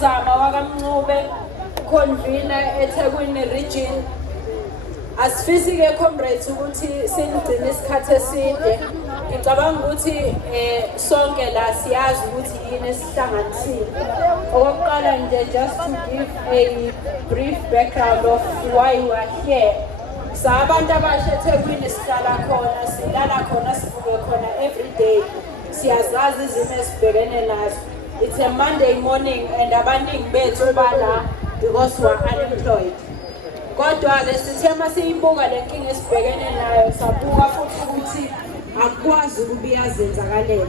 Zama wakamncube convener eThekwini region. Asifisi-ke comrades ukuthi sinigcine isikhathi eside. Ngicabanga ukuthi sonke la siyazi ukuthi yini esihlanganisile. Okokuqala nje, just to give a brief background of why we are here. Sabantu abasha eThekwini sihlala khona, silala khona, sivuke khona every day. Siyazazi izimo esibhekene nazo. It's a Monday morning and abaningi bethu bala because we are unemployed. Kodwa-ke sithe masiyibuka le nkinga esibhekene nayo, sabuka futhi ukuthi akukwazi ukuba iyazenzakalela.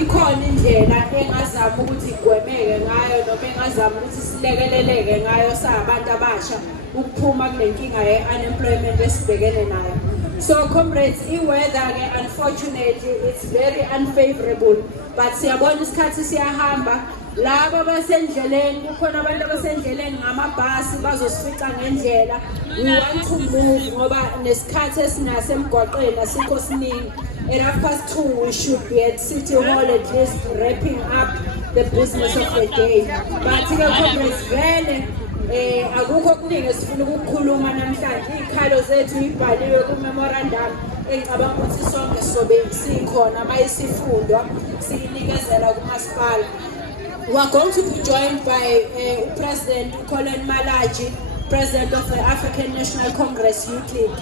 Ikhona indlela engazama ukuthi igwemeke ngayo noma engazama ukuthi silekeleleke ngayo sabantu abasha ukuphuma kule nkinga ye-unemployment esibhekene nayo. So comrades, i-weather-ke unfortunately it's very unfavorable, but siyabona isikhathi siyahamba. Laba abasendleleni, kukhona abantu abasendleleni ngamabhasi bazosifica ngendlela. We want to move ngoba nesikhathi esinaso emgwaqweni asikho siningi. At 2:30 we should be at City Hall at least wrapping up the business of the day. But-ke comrades, vele akukho okuningi esifuna ukukhuluma namhlanje. Izikhalo zethu ibhaliwe ku-memorandum engicabanga ukuthi sonke sobe sikhona mayisifundwa siyinikezela kumasipala. We are going to be joined by President Colin Malaji, President of the African National Congress Youth League.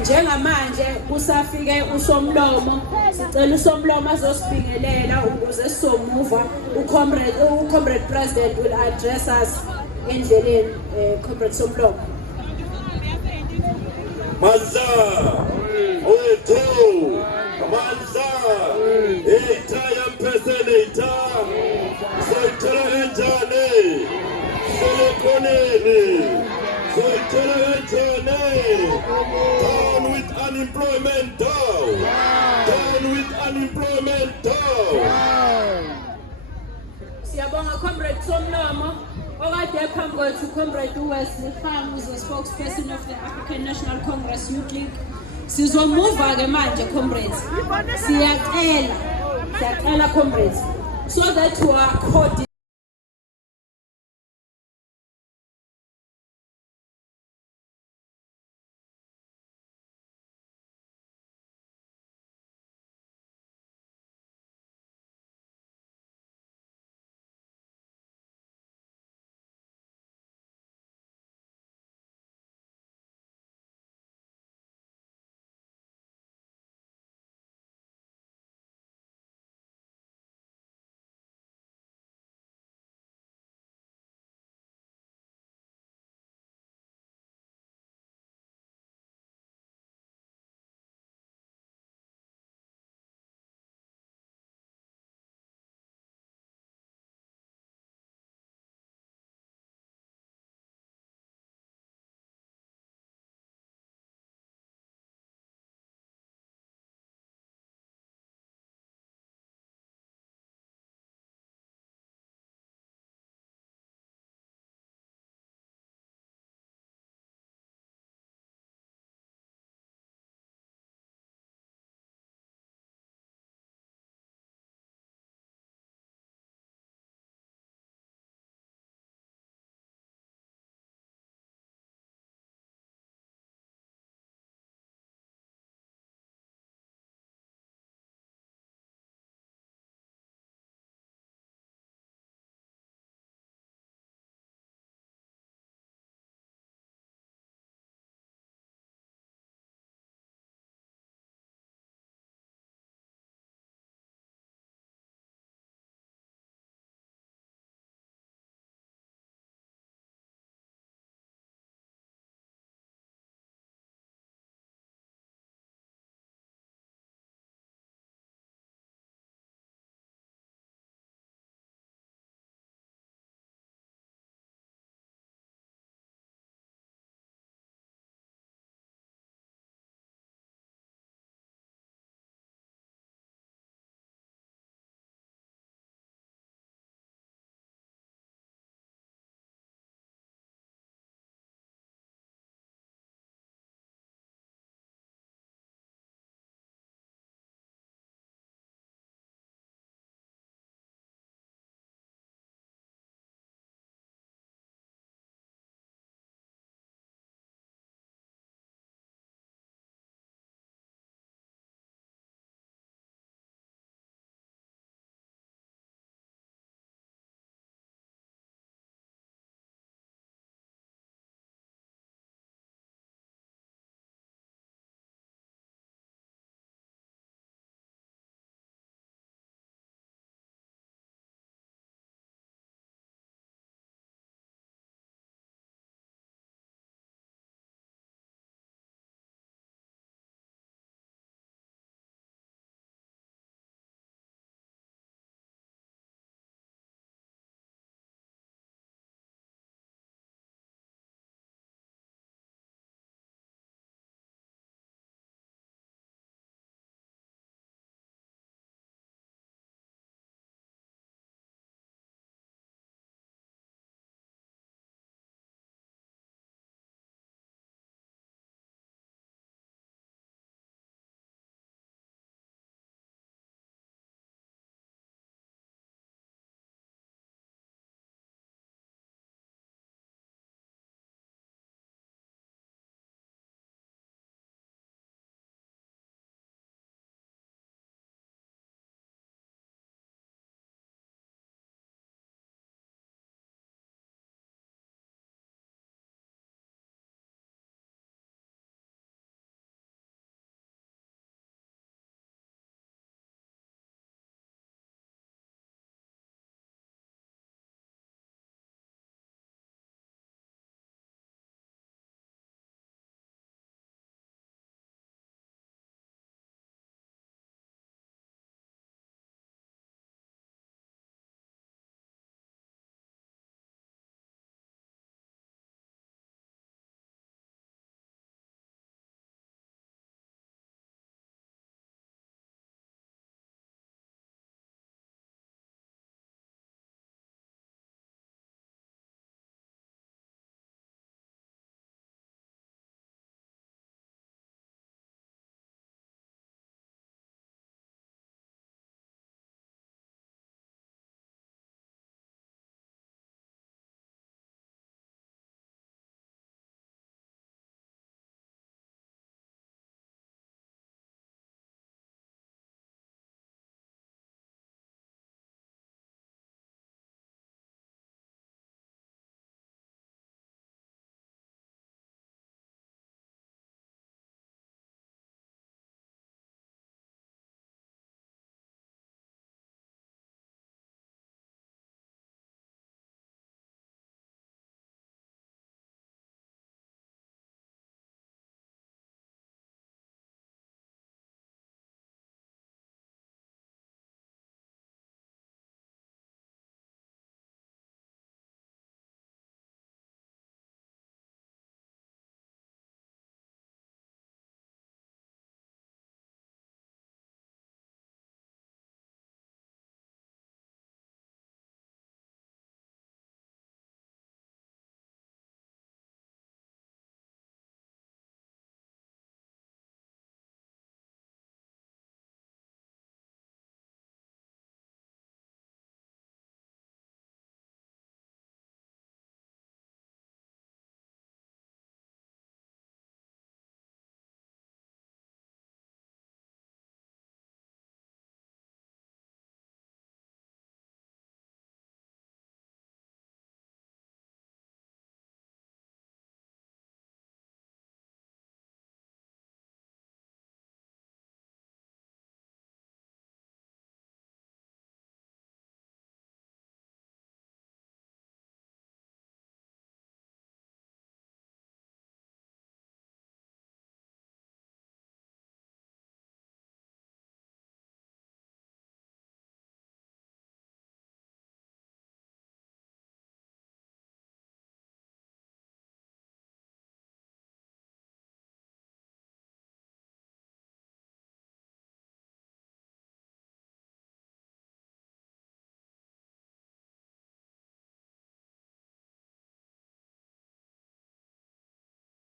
Njengamanje kusafike uSomlomo, sicela uSomlomo azosibingelela ukuze sizomuva. Comrade President will address us endleleni. Comrade Somlomo. Manza, Oyeto, Manza, Eita Yampesenita, Soitela Enjane, Solokoneni, Soitela Enjane, down with unemployment, down with unemployment, Siyabonga Comrade Somlomo. Okade phambi kwethu Comrade Wesley Kgang, who is the spokesperson of the African National Congress Youth League. Sizomuva-ke manje comrades. Siyacela comrades, so that we are coordinated.